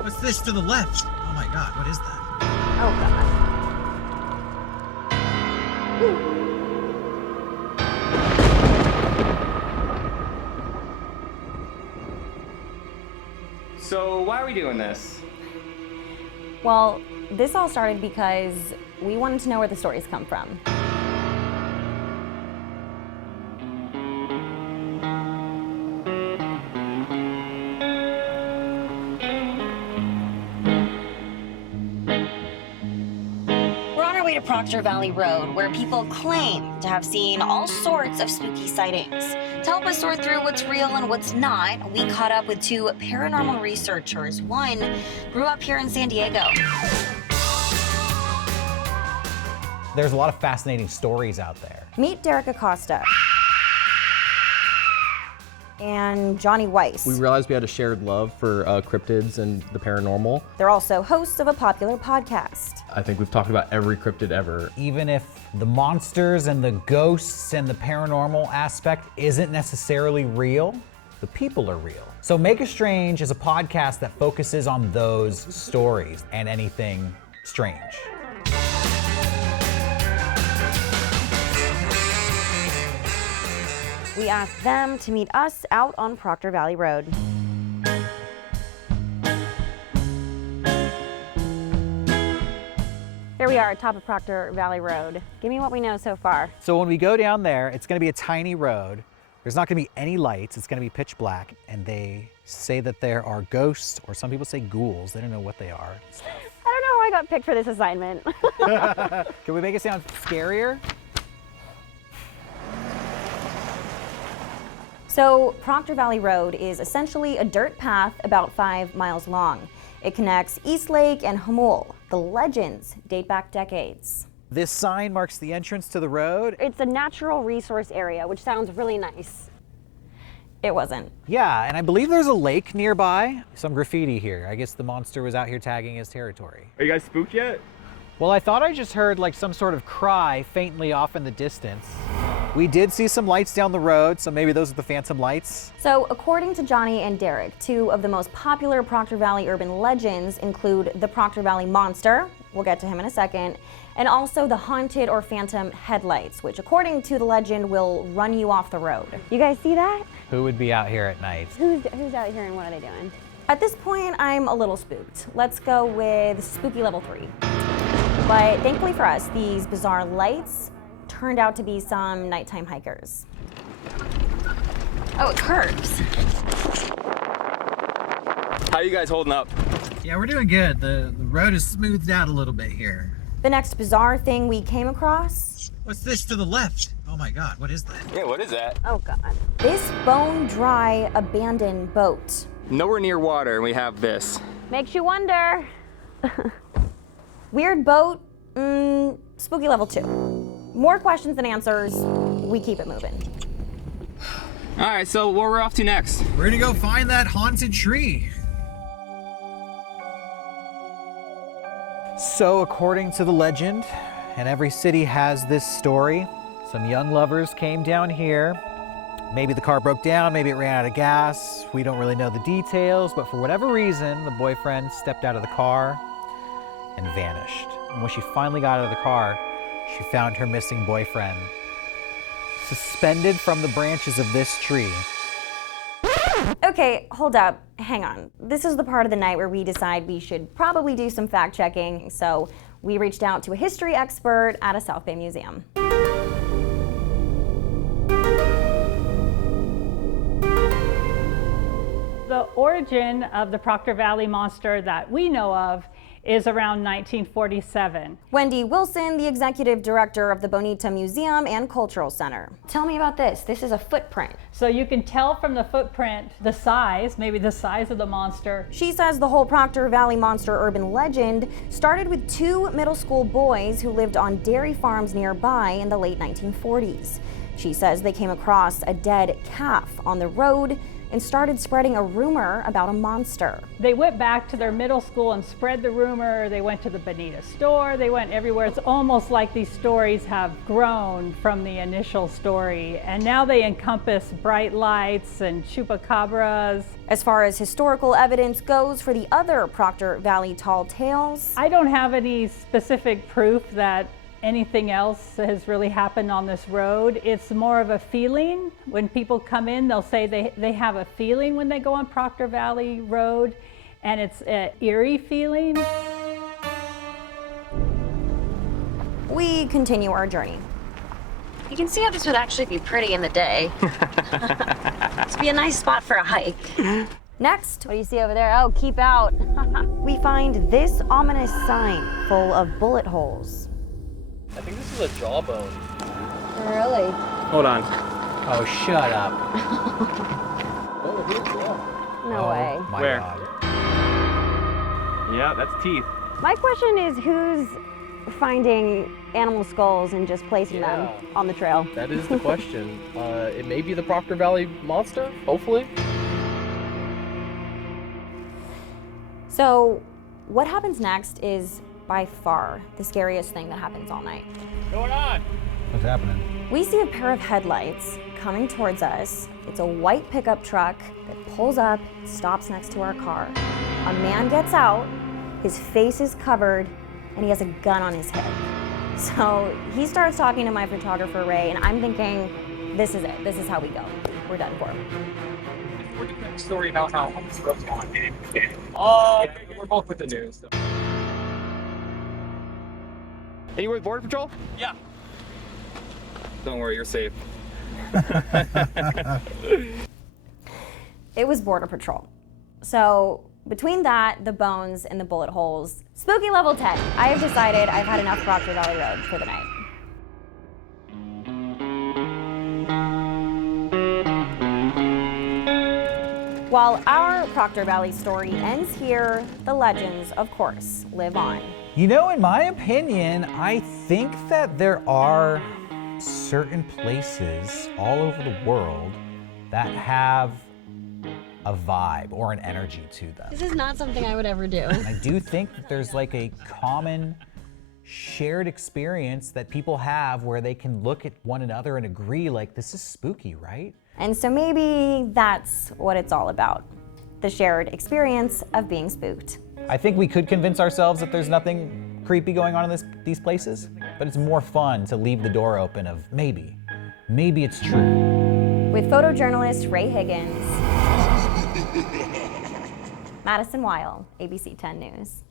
What's this to the left? Oh my God, what is that? Oh God. So why are we doing this? Well, this all started because we wanted to know where the stories come from. We're on our way to Proctor Valley Road, where people claim to have seen all sorts of spooky sightings. To help us sort through what's real and what's not, we caught up with two paranormal researchers. One grew up here in San Diego. There's a lot of fascinating stories out there. Meet Derek Acosta and Johnny Weiss. We realized we had a shared love for cryptids and the paranormal. They're also hosts of a popular podcast. I think we've talked about every cryptid ever. Even if the monsters and the ghosts and the paranormal aspect isn't necessarily real, the people are real. So Make a Strange is a podcast that focuses on those stories and anything strange. We asked them to meet us out on Proctor Valley Road. Here we are at top of Proctor Valley Road. Give me what we know so far. So when we go down there, it's gonna be a tiny road. There's not gonna be any lights, it's gonna be pitch black, and they say that there are ghosts, or some people say ghouls, they don't know what they are. I don't know how I got picked for this assignment. Can we make it sound scarier? So Proctor Valley Road is essentially a dirt path about 5 miles long. It connects East Lake and Hamul. The legends date back decades. This sign marks the entrance to the road. It's a natural resource area, which sounds really nice. It wasn't. Yeah, and I believe there's a lake nearby. Some graffiti here. I guess the monster was out here tagging his territory. Are you guys spooked yet? Well, I thought I just heard like some sort of cry faintly off in the distance. We did see some lights down the road, so maybe those are the phantom lights. So according to Johnny and Derek, two of the most popular Proctor Valley urban legends include the Proctor Valley Monster, we'll get to him in a second, and also the haunted or phantom headlights, which according to the legend will run you off the road. You guys see that? Who would be out here at night? Who's out here and what are they doing? At this point, I'm a little spooked. Let's go with spooky level 3. But thankfully for us, these bizarre lights turned out to be some nighttime hikers. Oh, it curves. How are you guys holding up? Yeah, we're doing good. The road is smoothed out a little bit here. The next bizarre thing we came across. What's this to the left? Oh my God, what is that? Yeah, what is that? Oh God. This bone dry abandoned boat. Nowhere near water, and we have this. Makes you wonder. Weird boat, spooky level 2. More questions than answers, we keep it moving. All right, so where we're off to next? We're gonna go find that haunted tree. So according to the legend, and every city has this story, some young lovers came down here. Maybe the car broke down, maybe it ran out of gas. We don't really know the details, but for whatever reason, the boyfriend stepped out of the car and vanished. And when she finally got out of the car, she found her missing boyfriend suspended from the branches of this tree. Okay, hold up, hang on. This is the part of the night where we decide we should probably do some fact checking, so we reached out to a history expert at a South Bay museum. The origin of the Proctor Valley Monster that we know of is around 1947. Wendy Wilson, the executive director of the Bonita Museum and Cultural Center. Tell me about this. This is a footprint. So you can tell from the footprint the size, maybe the size of the monster. She says the whole Proctor Valley Monster urban legend started with 2 middle school boys who lived on dairy farms nearby in the late 1940s. She says they came across a dead calf on the road and started spreading a rumor about a monster. They went back to their middle school and spread the rumor. They went to the Bonita store. They went everywhere. It's almost like these stories have grown from the initial story. And now they encompass bright lights and chupacabras. As far as historical evidence goes for the other Proctor Valley tall tales, I don't have any specific proof that anything else has really happened on this road. It's more of a feeling. When people come in, they'll say they have a feeling when they go on Proctor Valley Road, and it's an eerie feeling. we continue our journey. You can see how this would actually be pretty in the day. This would be a nice spot for a hike. Next, what do you see over there? Oh, keep out. We find this ominous sign full of bullet holes. I think this is a jawbone. Really? Hold on. Oh, shut up. Oh, here's one. No way. My Where? God. Yeah, that's teeth. My question is, who's finding animal skulls and just placing them on the trail? That is the question. It may be the Proctor Valley monster, hopefully. So, what happens next is by far the scariest thing that happens all night. What's happening? We see a pair of headlights coming towards us. It's a white pickup truck that pulls up, stops next to our car. A man gets out, his face is covered, and he has a gun on his hip. So he starts talking to my photographer, Ray, and I'm thinking, this is it. This is how we go. We're done for. We're doing a story about how this goes on. We're both with the news. So. Are you with Border Patrol? Yeah. Don't worry, you're safe. It was Border Patrol. So between that, the bones, and the bullet holes, spooky level 10. I have decided I've had enough Proctor Valley Road for the night. While our Proctor Valley story ends here, the legends, of course, live on. You know, in my opinion, I think that there are certain places all over the world that have a vibe or an energy to them. This is not something I would ever do. I do think that there's like a common shared experience that people have where they can look at one another and agree like, this is spooky, right? And so maybe that's what it's all about. The shared experience of being spooked. I think we could convince ourselves that there's nothing creepy going on in these places, but it's more fun to leave the door open of maybe it's true. With photojournalist Ray Higgins, Madison Weil, ABC 10 News.